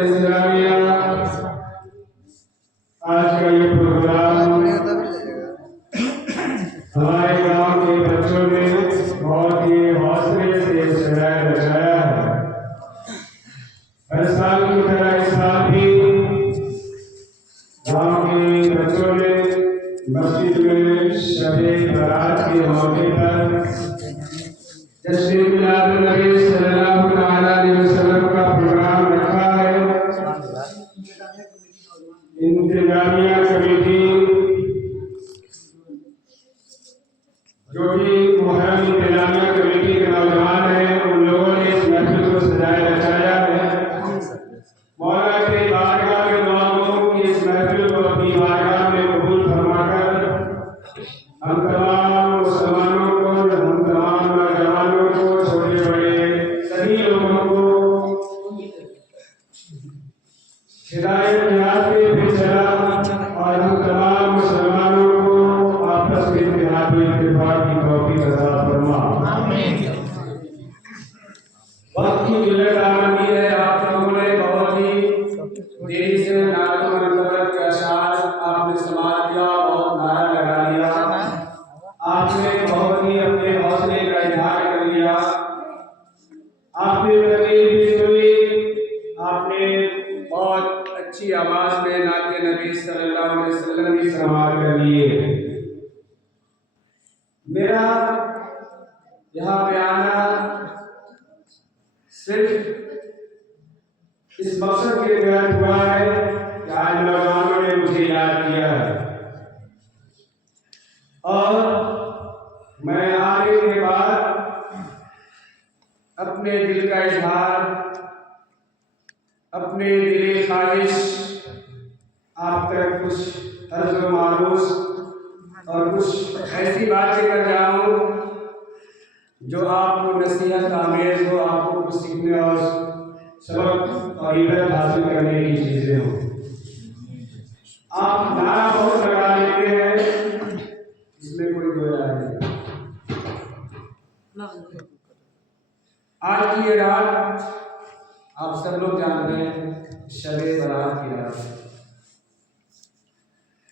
इस्लामिया आज का ये प्रोग्राम हमारे गांव के बच्चों ने बहुत ही हौसले से सजाया रचाया है। हर साल की तरह इस साल भी गांव के बच्चों ने मस्जिद में शबे बारात के मौके पर जश्न मिलाद नबी सल्लल्लाहु अलैहि वसल्लम का प्रोग्राम रखा है। इंतजामिया कमेटी जो कि मुहर्रम इंतजामिया कमेटी के नौजवान हैं, उन लोगों ने इस महफिल को सजाया रचाया है। मौला के बारगाह में दुआ करो कि इस महफिल को अपनी बारगाह में कबूल फरमाकर हम तमाम मुसलमानों को, हम तमाम नौजवानों को, छोटे बड़े सभी लोगों को हिदायत नियात पे फिर चला और हम तमाम मुसलमानों को आपस में इत्तेहाद व इत्तेफाक की तौफीक अता फरमा। वक्त की किल्लत आमदी है। आप लोगों ने बहुत ही देरी से नात मनकबत के अशार आपने समाज किया, बहुत नारा लगा लिया, आपने बहुत ही अपने हौसले का इजहार कर लिया, आपने तकरीर भी सुनी, आपने बहुत अच्छी आवाज में नाते नबी सल्लल्लाहु अलैहि वसल्लम की समाअत कर लिए। मेरा यहाँ पे आना सिर्फ इस मकसद के तहत हुआ है कि आज नौजवानों ने मुझे याद किया है और मैं आने के बाद अपने दिल का इजहार, अपने दिली ख्वाहिश आप तक कुछ अर्ज़ व मारूस और कुछ ऐसी बातें कर जाऊं जो आपको नसीहत आमेज हो, आपको कुछ सीखने और सबक और इबरत हासिल करने की चीजें हो। आप नारा बहुत लगा लेते हैं, इसमें कोई दो राय नहीं। आज की ये रात आप सब लोग जानते हैं, शबे बारात की रात।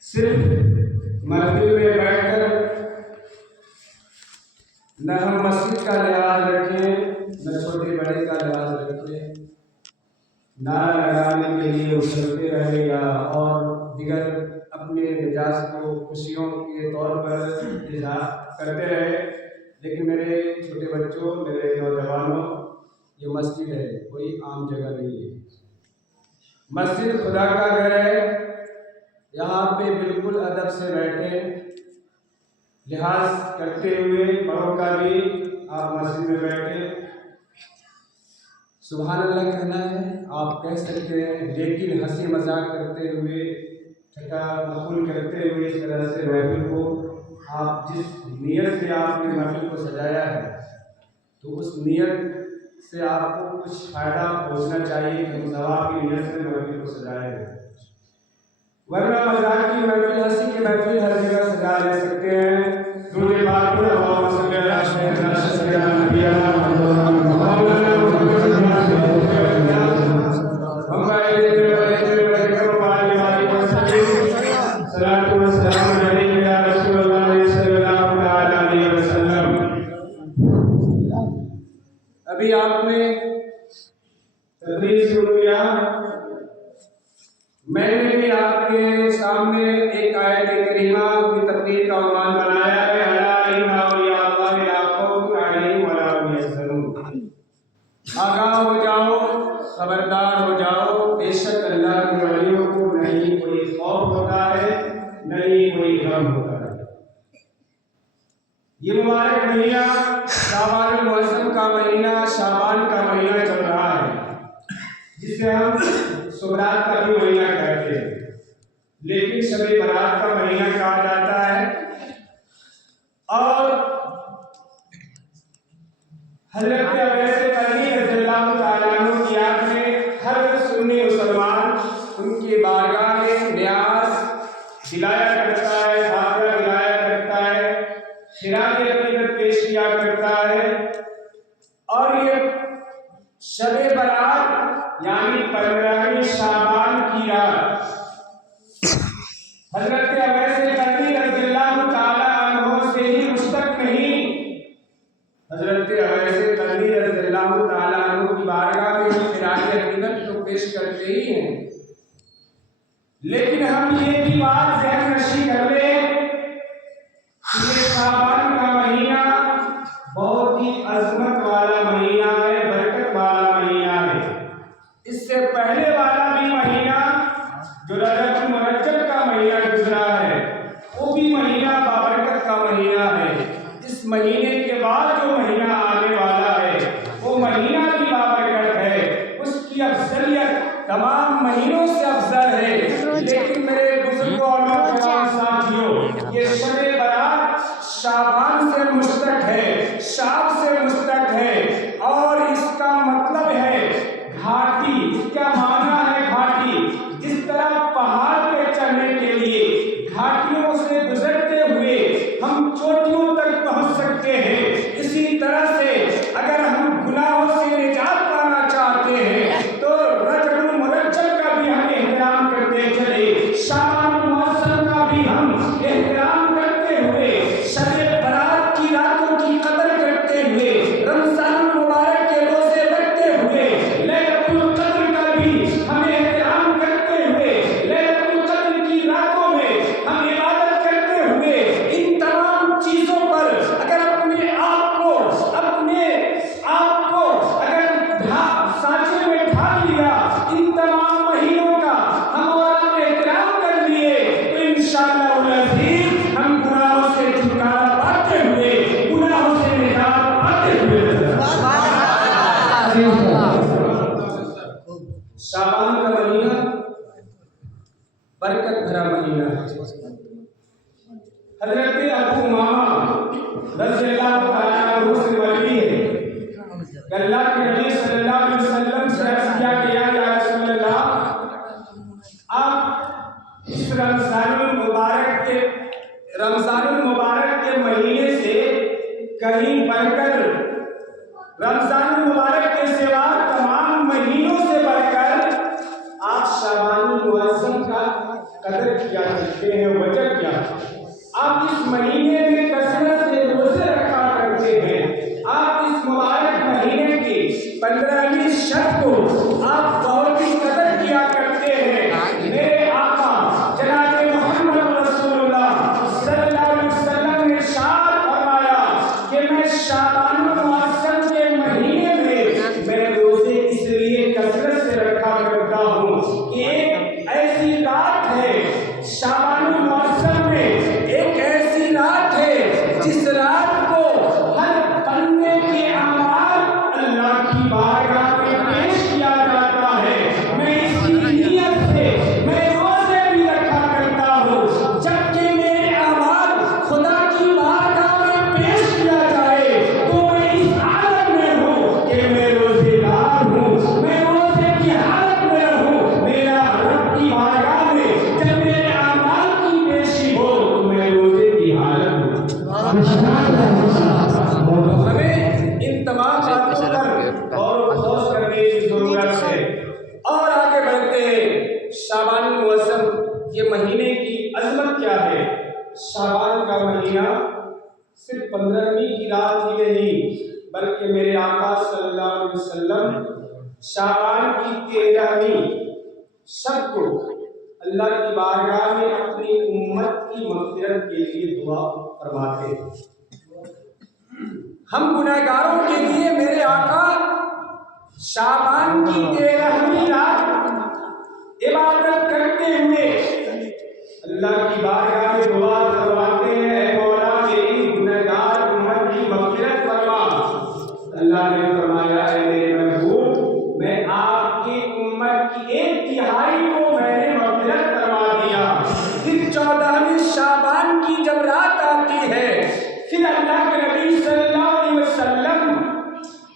सिर्फ महफिल में बैठकर न हम मस्जिद का लिहाज रखें, न छोटे बड़े का लिहाज रखें, नारा लगाने के लिए उछलते रहे या और दिगर अपने मिजाज को खुशियों के तौर पर इजहार करते रहे। लेकिन मेरे छोटे बच्चों, मेरे नौजवानों, ये मस्जिद है, कोई आम जगह नहीं है। मस्जिद खुदा का घर है। यहाँ पे बिल्कुल अदब से बैठे, लिहाज करते हुए, बड़ों का भी आप मस्जिद में बैठे सुभान अल्लाह कहना है, आप कह सकते हैं, लेकिन हंसी मजाक करते हुए, ठट्ठा मखौल करते हुए इस तरह से महफिल को आप जिस नियत से आपने महफिल को सजाया है, तो उस नियत से आपको कुछ फायदा पहुंचना चाहिए कि हम सवाब की नियत से महफिल को सजाए हैं। वरना मजाक की महफिल, हंसी की महफिल हर जगह सजा ले सकते हैं। दुरूद पाक पढ़ो, अल्लाहुम्मा सल्ली अला सय्यिदना नबियना अभी आपने तकरीर सुन लिया। मैंने भी आपके सामने एक आयत करीमा की तकरीर का उन्वान बनाया है, अला इन्ना औलिया अल्लाह ला खौफुन अलैहिम व ला हुम यहज़नून। आगाह हो जाओ, खबरदार हो जाओ, बेशक अल्लाह के वलियों को नहीं कोई खौफ होता है, नहीं कोई गम होता है। ये मुबारक महीना शाबान मुअज़्ज़म का महीना, शाबान का महीना चल रहा है, जिसे हम सुबरात का भी महीना कहते हैं, लेकिन शबे बारात का महीना कहा जाता है। और हज़रत अबैस करनी रज़ियल्लाहु तआला अन्हु की याद में हर सुन्नी मुसलमान उनकी बारगाह में न्याज़ दिलाया करता है, पेश किया करता है। और ये शब-ए बारात यानी 15वीं शाबान की रात हजरत अवैस करनी रज़ियल्लाहु ताला अन्हु से ही मुश्तक नहीं, हजरत अवैस करनी रज़ियल्लाहु ताला अन्हु की बारगाह में खिराज अकीदत तो पेश करते ही हैं, लेकिन हम ये भी बात ज़हन नशी कर ले कि ये शाबान का महीना बहुत ही अजमत वाला महीना है, बरकत वाला महीना है। इससे पहले वाला भी महीना जो रजब मुरज्जब का महीना गुजरा है वो भी महीना बाबरकत का महीना है। इस महीने के बाद जो महीना आने वाला है वो महीना भी बाबरकत है, उसकी अफजलियत तमाम महीनों से अफजल है। लेकिन मेरे बुजुर्गों और नौजवान साथियों, ये शब-ए बारात शाबान से मुश्तक है, शाब से मुश्तक है और इसका मतलब है घाटी। इसका माना है घाटी। जिस तरह पहाड़ पे चढ़ने के लिए घाटियों से गुजरते हुए हम चोटियों तक पहुंच सकते हैं, इसी तरह से अगर हम गुनाहों से निजात पाना चाहते हैं तो रजब मुरज्जब का भी हम एहतराम करते चले, शाबान मौसम का भी हम एहतराम करते हुए, शब-ए बारात की रातों की कदर करते हुए, रमजान मुबारक के रोजे रखते हुए, लैलतुल कद्र का भी हम एहतराम करते हुए, लैलतुल कद्र की रातों में हम इबादत करते हुए, इन तमाम चीजों पर अगर अपने आप को अगर सांचे में ढाल लिया, इन तमाम महीनों का हम और एहतराम कर लिए तो इंशाअल्लाह अज़ीज़ हम गुनाहों से छुटकारा पाते हुए, गुनाहों से निजात पाते हुए शाबान का महीना बरकत भरा महीना है। हजरत अबू उमामा रज़ियल्लाहु ताला अन्हु से मरवी है, अल्लाह के नबी सल्लल्लाहु अलैहि वसल्लम से अर्ज़ किया कि या रसूल अल्लाह, आप इस रमज़ानुल मुबारक के महीने से कहीं बढ़कर, रमज़ानुल मुबारक के सिवा तमाम महीनों से बढ़कर आप शाबानुल मुअज़्ज़म का कदर किया करते हैं। वजह क्या? आप इस महीने में कसरत से रोजे रखा करते हैं। आप इस मुबारक महीने की 15वीं शब को आप बहुत ही कदर किया करते हैं। मेरे आका जनाब मोहम्मद रसूलुल्लाह सल्लल्लाहु अलैहि वसल्लम ने इरशाद फरमाया कि मैं शाबानुल मुअज़्ज़म के महीने में मैं रोजे इसलिए कसरत से रखा करता हूँ कि एक ऐसी रात है, शाबानुल मुअज़्ज़म में एक ऐसी रात है जिस रात को हर बंदे के अमाल अल्लाह की बारगाह में पेश किया जाता है। मैं इसी नियत से मैं रोजे भी रखा करता हूँ, जबकि मेरे अमाल खुदा की बारगाह में पेश किया जाए तो मैं इस हालत में हूँ कि मैं रोजेदार हूँ, मैं रोजे की हालत में हूँ। मेरा रब की बारगाह में जब मेरे अमाल की पेशी हो तो मैं रोजे की हालत में। हमें इन तमाम बातों पर गौर व ख़ौफ़ करने की जरूरत है। और आगे बढ़ते हैं, शाबानुल मुअज़्ज़म ये महीने की अजमत क्या है? शाबान का महीना सिर्फ 15वीं की रात ही नहीं, बल्कि मेरे आका सल्लल्लाहु अलैहि वसल्लम शाबान की 13वीं शब को अल्लाह की बारगाह में अपनी उम्मत की मग़फ़िरत के लिए दुआ फरमाते हैं। हम गुनहगारों के लिए मेरे आका शाबान की 13वीं रात इबादत करते हुए अल्लाह की बारगाह में दुआ करवाते हैं, मौला मेरी गुनहगार उम्मत की मग़फ़िरत फरमा। अल्लाह ने फरमाया, है मेरे महबूब, मैं आपकी उम्मत की 1/3 को मैंने मग़फ़िरत करवा दिया। फिर 14वीं शाबान की जब रात आती है, फिर अल्लाह के नबी सल्लल्लाहु अलैहि वसल्लम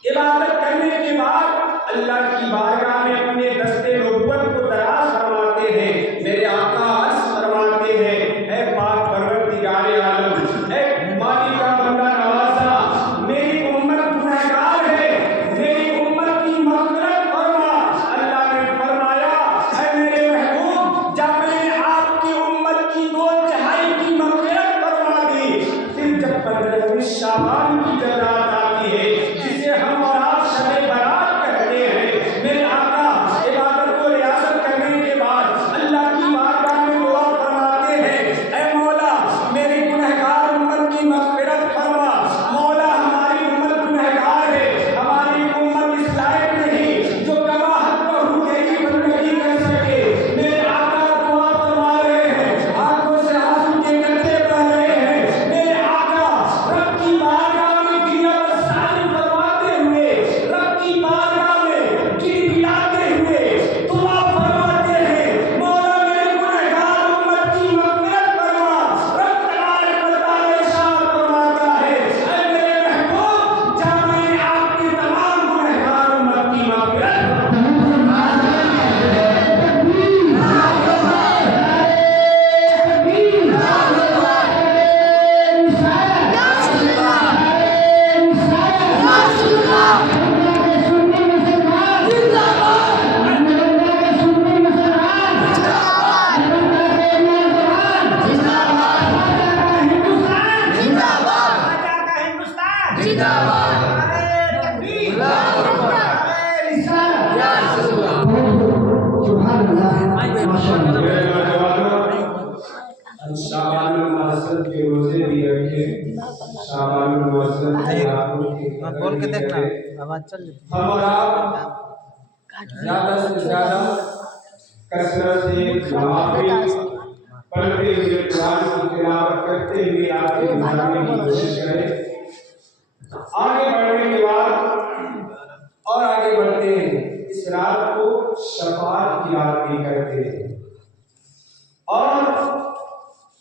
इबादत करने के बाद अल्लाह की बारगाह में अपने दस्ते नबुव्वत को दराज फरमाते हैं। मेरे आका अर्ज़ फरमाते हैं, ऐ पाक परवरदिगार आलम, ऐ मालिका बंदा नवाज़ा, शाबान की जब रात आती है जिसे हम और आप शब बारात कहते हैं, मेरे आका इबादत को रियासत करने के बाद अल्लाह की बारगाह में दुआ फरमाते हैं, ऐ मौला मेरी गुनहगार उम्मत की मग़फ़िरत फरमा। मौला हमारी उम्मत गुनहगार है, हमारी उम्मत इस लायक नहीं जो कमा हक को तेरी बंदगी कर सके। मेरे आका दुआ फरमा रहे हैं, आंखों से आंसू के कतरे बह रहे हैं। मेरे आका रब की बारगाह में गिरफ्तारी फरमाते हुए, रब की बारगाह में गिड़गिड़ाते हुए दुआ फरमाते हैं, मौला मेरे गुनहगार उम्मत की मग़फ़िरत फरमा। रब तबारक व तआला इरशाद फरमाता है, ऐ मेरे महबूब जा मैंने आपके तमाम गुनहगार उम्मत की मग़फ़िरत शाबानुल मुअज़्ज़म के रोजे भी रखे, शाबानुल मुअज़्ज़म के रातों की बोल के देखना आवाज चल जाती हम और आप ज़्यादा से ज़्यादा कसरत से नवाफिल पढ़ते हुए कुरान की तिलावत करते हुए आपके गुजारने की कोशिश करें। आगे बढ़ने के बाद और आगे बढ़ते हैं, इस रात को शफ़ाअत की रात भी कहते हैं और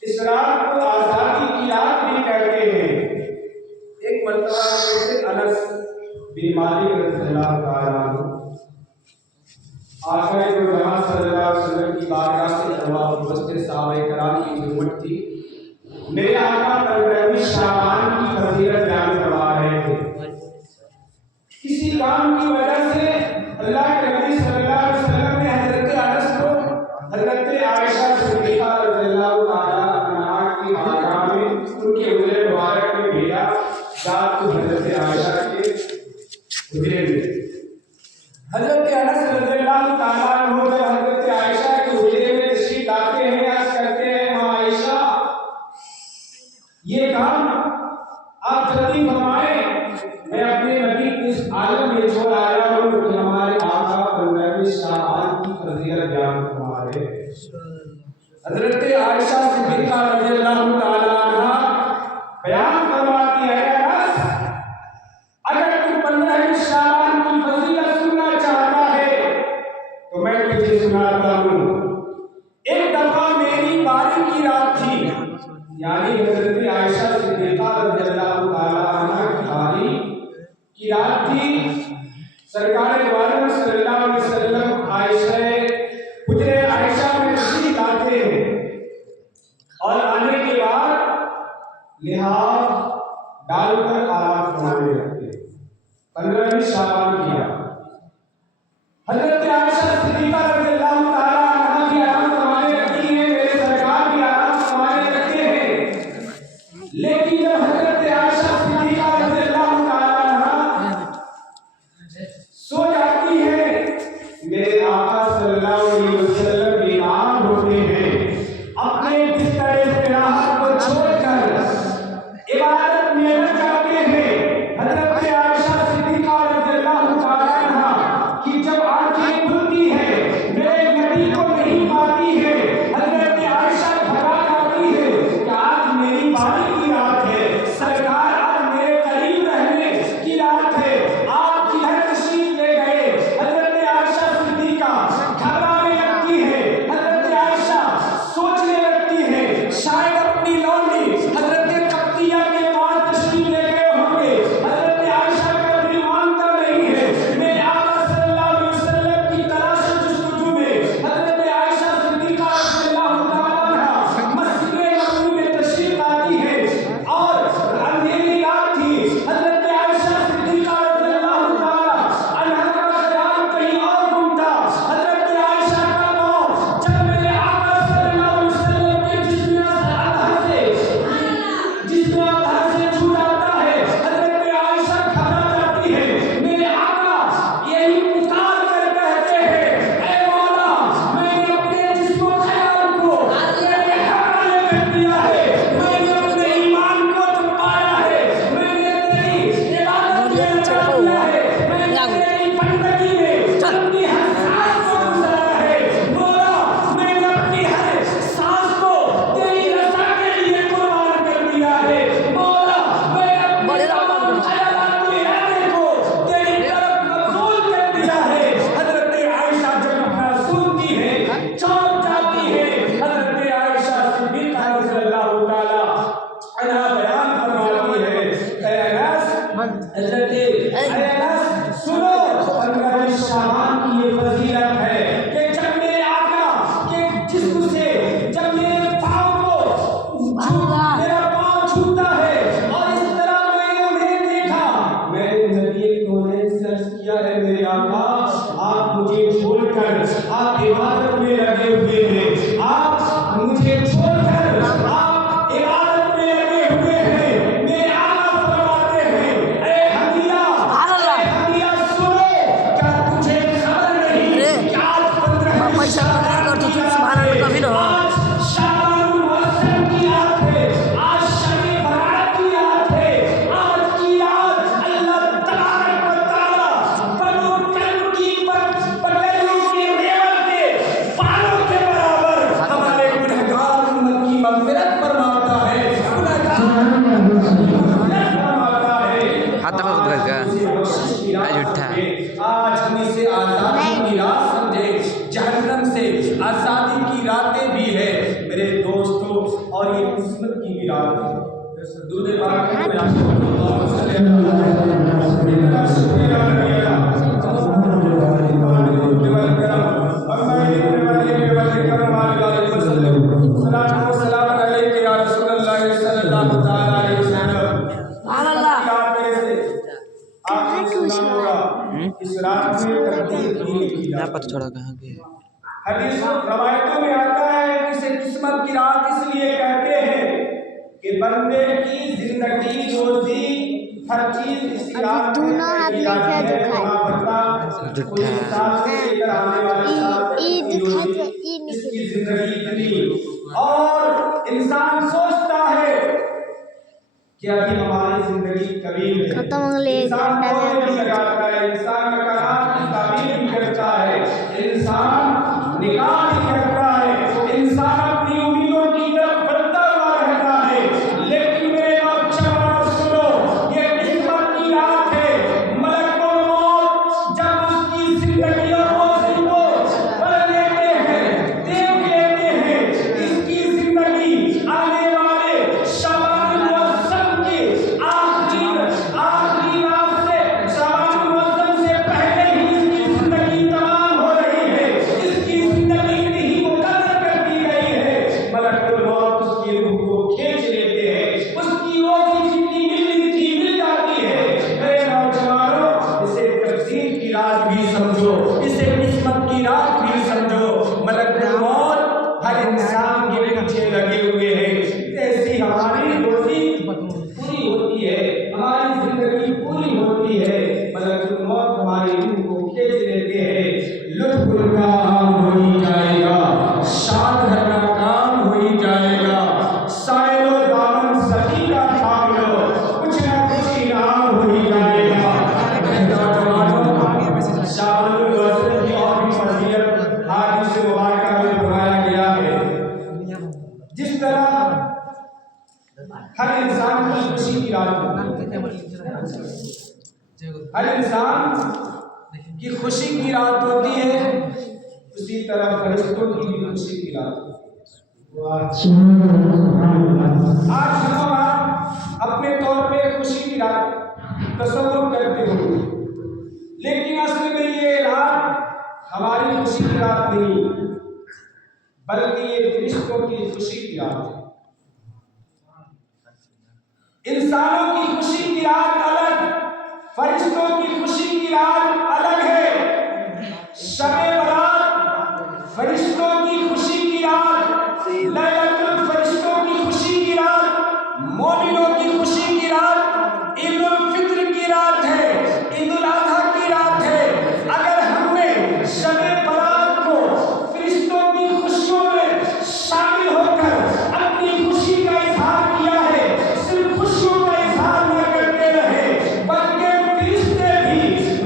इस रात को आज़ादी की रात भी कहते हैं। एक मरतबा से अनस बिन मालिक रज़ियल्लाहु ताला अन्हु आका दो जहां सल्लल्लाहु अलैहि वसल्लम की बारगाह से जवाब पूछते सहाबा कराम की हुकूमत थी। मेरे आका 15वीं शाबान की फजीलत बयान करवा रहे थे। किसी काम की वजह से अल्लाह के नबी सल्लल्लाहु अलैहि वसल्लम ने हजरत अनस को हजरत आयशा सिद्दीक़ा रज़ियल्लाहु ताला अन्हा की बारगाह में उनके हुजरे मुबारक में भेजा। रात को हजरत आयशा के हुजरे में हजरत अनस रज़ियल्लाहु ताला अन्हु जब हजरत आयशा के हुजरे में तशरीफ लाते हैं, अर्ज़ करते हैं, मां आयशा ये काम आप जल्दी फरमाएं, मैं अपने नबी को इस आलम में छोड़ आया हूं कि हमारे आका 15वीं शाबान की फजीलत बयान फरमा रहे हैं। हजरत आयशा सिद्दीक़ा रज़ियल्लाहु ताला अन्हा बयान फरमाती है, अगर तू 15वीं शाबान की फजीलत सुनना चाहता है तो मैं तुझे सुनाता हूँ। एक दफा मेरी बारी की रात थी, यानी हजरत आयशा सिद्दीक़ा रज़ियल्लाहु ताला अन्हा की बारी की रात थी। सरकार दो आलम सल्लल्लाहु अलैहि वसल्लम आयशा हुजरे आयशा में तशरीफ लाते हैं और आने के बाद लिहाज डालकर आराम फरमाने लगते हैं। 15वीं शाबान किया, हजरत आयशा सिद्दीक़ा रज़ियल्लाहु ताला अन्हा भी आराम फरमाने लगती हैं, मेरे सरकार भी आराम फरमाने लगते हैं। लेकिन जब हजरत आयशा सिद्दीक़ा रज़ियल्लाहु ताला अन्हा सो जाती है, मेरे आका सल्लल्लाहु अलैहि वसल्लम बीमार होते हैं। अपने बिस्तर इस्तिराहत को छोड़कर इबादत में लग जाते हैं। हजरत आयशा सिद्दीक़ा रज़ियल्लाहु ताला अन्हा की जब आंखें खुलती हैं, मेरे नबी को नहीं पाती है। हजरत आयशा घबरा जाती है कि आज मेरी बारी की रात है, हज़रत अनस सुनो, 15 शाबान की ये फजीलत है कि जब मेरे आका के जिस्म से जब मेरे पाँव को मेरा पाँव छूता है और इस तरह मैंने उन्हें देखा, मैंने नबी कौनैन से अर्ज़ किया है मेरे आका आप मुझे छोड़कर आप इबादत में लगे हुए हैं, आप मुझे छोड़कर आप इबादत में लगे हुए हैं। मेरे आका फरमाते हैं अरे हदिया सुनो, क्या तुझे खबर नहीं कि आज 15 पैसा कमाने का तो सुभान अल्लाह कभी ना आज शाबानुल मुअज़्ज़म की रात है, आज शब-ए बरात की रात है, आज की रात अल्लाह तबारक व तआला बनो कल्ब की पगड़ियों के रेवल के बालों के बराबर हमारे गुनहगार उम्मत की मग़फ़िरत फरमाता है, फरमाता है। हाथ तक खुद का आज उठा आज हम इसे आज़ादी की रात समझे, जहन्नम से आज़ादी की रातें भी है मेरे दोस्तों, और ये किस्मत की भी रात है। दुरूद पाक में अल्लाह सल्लल्लाहु अलैहि इस रात में तकदीर की लिखी यहाँ जाती पर है। थोड़ा कहाँ गया हदीस रवायतों में आता है कि इसे किस्मत की रात इसलिए कहते हैं कि बंदे की जिंदगी रोजी हर चीज इसी रात में तय जाती है। वहाँ बंदा कोई साल से लेकर आने वाले साल तक की रोजी इसकी जिंदगी इतनी, और इंसान सोचता है कि अभी हमारी जिंदगी करीब है, खत्म अगले एक इंसान घंटा दौड़ में भी लगाता है, इंसान नकारात की ताबीर भी करता है, इंसान निकाह भी करता है, इंसान अपनी उम्मीदों की तरफ बढ़ता हुआ रहता है। लेकिन मेरे नौजवानों सुनो, ये किस्मत की रात है। मलकुल मौत जब उसकी जिंदगी और रोज़ी को पढ़ लेते हैं, देख लेते हैं, इसकी जिंदगी आने वाले शाबानुल मुअज़्ज़म की आखिरी रात से शाबानुल मुअज़्ज़म से पहले ही इसकी जिंदगी तमाम हो रही है, इसकी जिंदगी इतनी ही मुकर्रर कर दी गई है। मलकुल मौत उसकी रूह को खींच लेते हैं, उसकी रोज़ी जितनी मिलनी थी मिल जाती है। मेरे नौजवानों, इसे तकदीर की रात भी समझो, इसे किस्मत की रात भी समझो। मलकुल मौत हर इंसान के पीछे लगे हुए हैं। जैसी हमारी रोज़ी पूरी होती है, हमारी जिंदगी पूरी होती है, मलकुल मौत हमारी रूह को खींच लेते हैं। लुत्फ़ उनका आम हो ही जाएगा, शाद करना काम हो ही जाएगा, साइलो दामन सखी का थाम लो, कुछ ना कुछ इनाम हो ही जाएगा। शाबानुल मुअज़्ज़म की और भी फजीलत हादीस मुबारका में फरमाया गया है। जिस तरह हर इंसान की खुशी की रात होती है, हर इंसान की खुशी की रात होती है, उसी तरह फरिश्तों की भी खुशी की रात होती है। आज हम अपने तौर पे खुशी की रात तसव्वुर करते हो, लेकिन असल में ये रात हमारी खुशी की रात नहीं, बल्कि ये फरिश्तों की खुशी की रात है। इंसानों की खुशी की रात अलग, फरिश्तों की खुशी की रात अलग है। शब-ए बरात फरिश्तों की खुशी की रात, लैलतुल फरिश्तों की खुशी की रात, मोमिनों की खुशी की रात ईद उल फित्र की रात है, ईद उल अज़हा की रात है। अगर हमने शब-ए बरात को फरिश्तों की खुशियों में शामिल होकर अपनी खुशी का इजहार किया है, सिर्फ खुशियों का इजहार न करते रहे, बल्कि फरिश्ते भी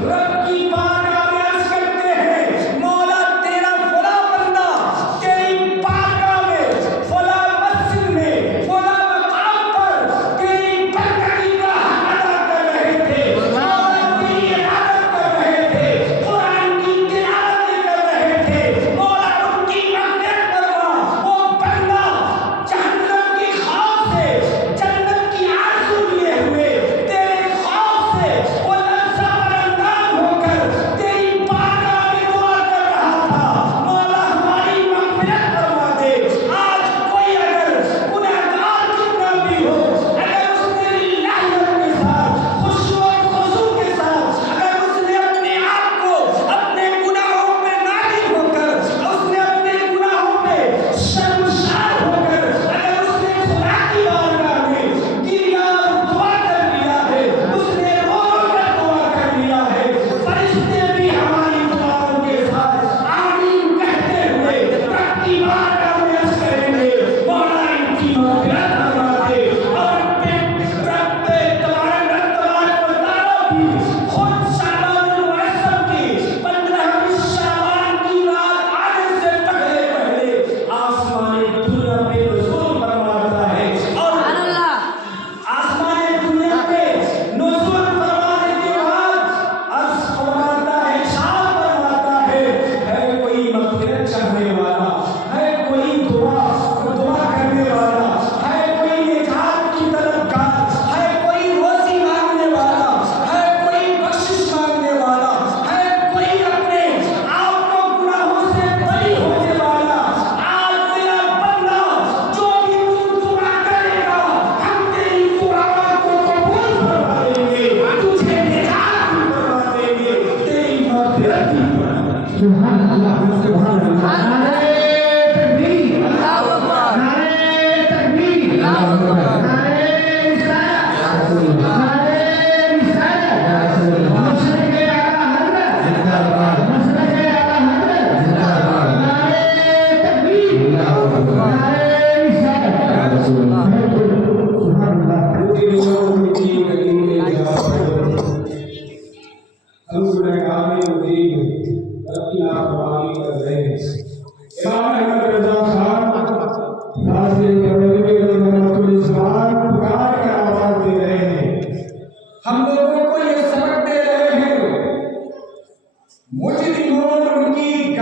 रब की बारगाह में अर्ज़ करते हैं, मौला तेरा फला बंदा तेरी बारगाह में, फला मस्जिद में, फला मकाम पर तेरी हम गुनहगार मुजीब अपनी लापरवाही कर रहे हैं। इमाम अहमद रजा खान नाज़िर कमर में रहमतुल इस्लाम पुकार कर आवाज दे रहे हैं। हम लोग